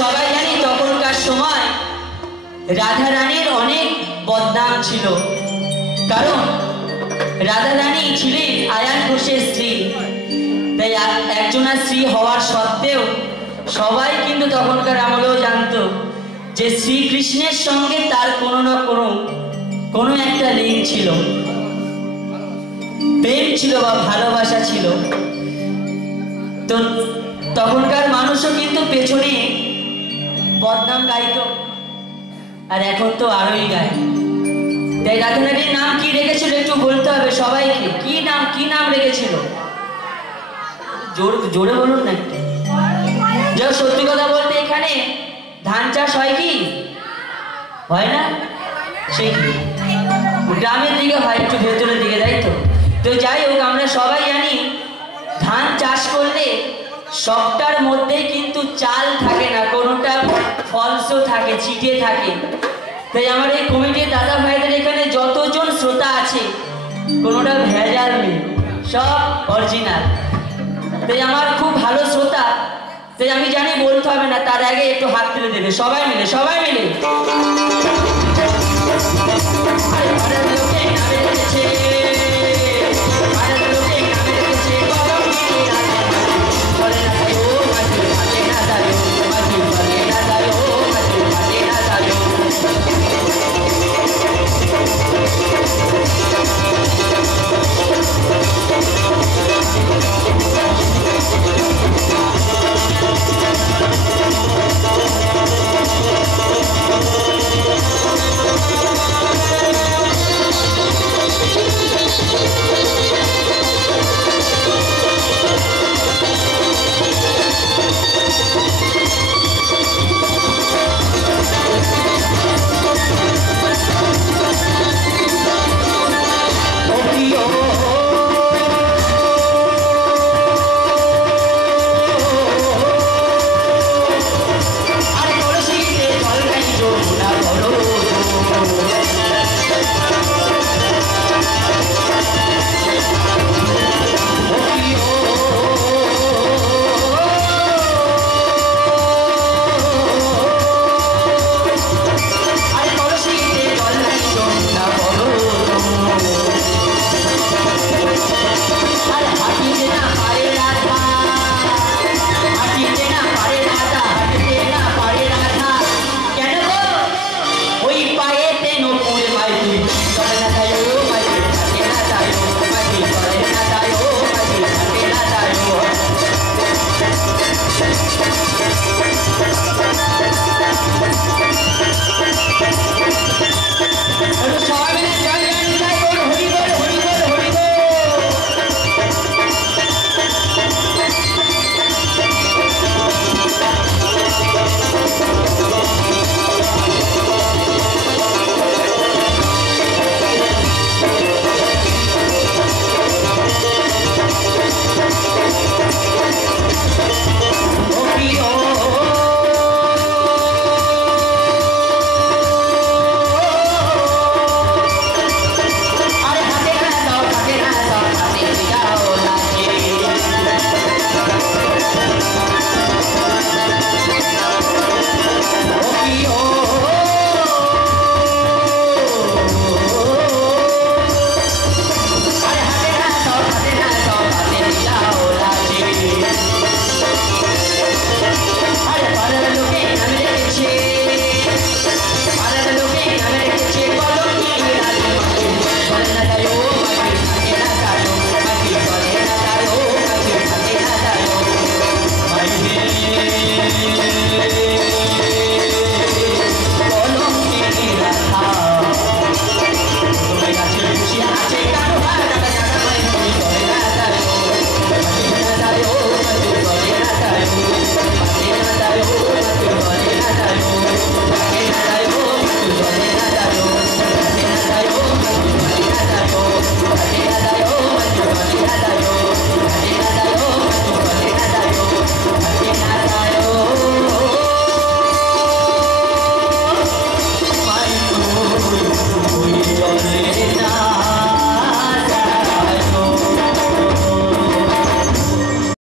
সবাই জানি তখনকার সময় রাধা রানীর অনেক বদনাম ছিল, কারণ রাধা রানী ছিলেন আয়ান ঘোষের স্ত্রী। তাই একজনের স্ত্রী হওয়ার সত্ত্বেও সবাই কিন্তু তখনকার আমলেও জানতো যে শ্রীকৃষ্ণের সঙ্গে তার কোনো না কোনো একটা লিঙ্ক ছিল, প্রেম ছিল বা ভালোবাসা ছিল। তো তখনকার মানুষও কিন্তু পেছনে বদনাম গাইতো, আর এখন তো আরোই গায়। তাই রাধা রানীর নাম কি রেখেছিল একটু বলতে হবে সবাইকে। কি নাম রেখেছিল? জোরে বলুন না একটু। যা সত্যি কথা বলতে এখানে ধান চাষ হয় কি হয় না? সে গ্রামের দিকে হয়, একটু ভেতরের দিকে, তাই তো? তো যাই হোক, আমরা সবাই জানি ধান চাষ করলে সবটার মধ্যেই কিন্তু চাল থাকে না, কোনোটা ফলসও থাকে, ছিটে থাকে। তাই আমার এই কমিটির দাদা ভাইদের এখানে যতজন শ্রোতা আছে কোনোটা ভেজাল নেই, সব অরিজিনাল। তাই আমার খুব ভালো শ্রোতা, তাই আমি জানি বলতে হবে না, তার আগে একটু হাত তুলে দেবে সবাই মিলে।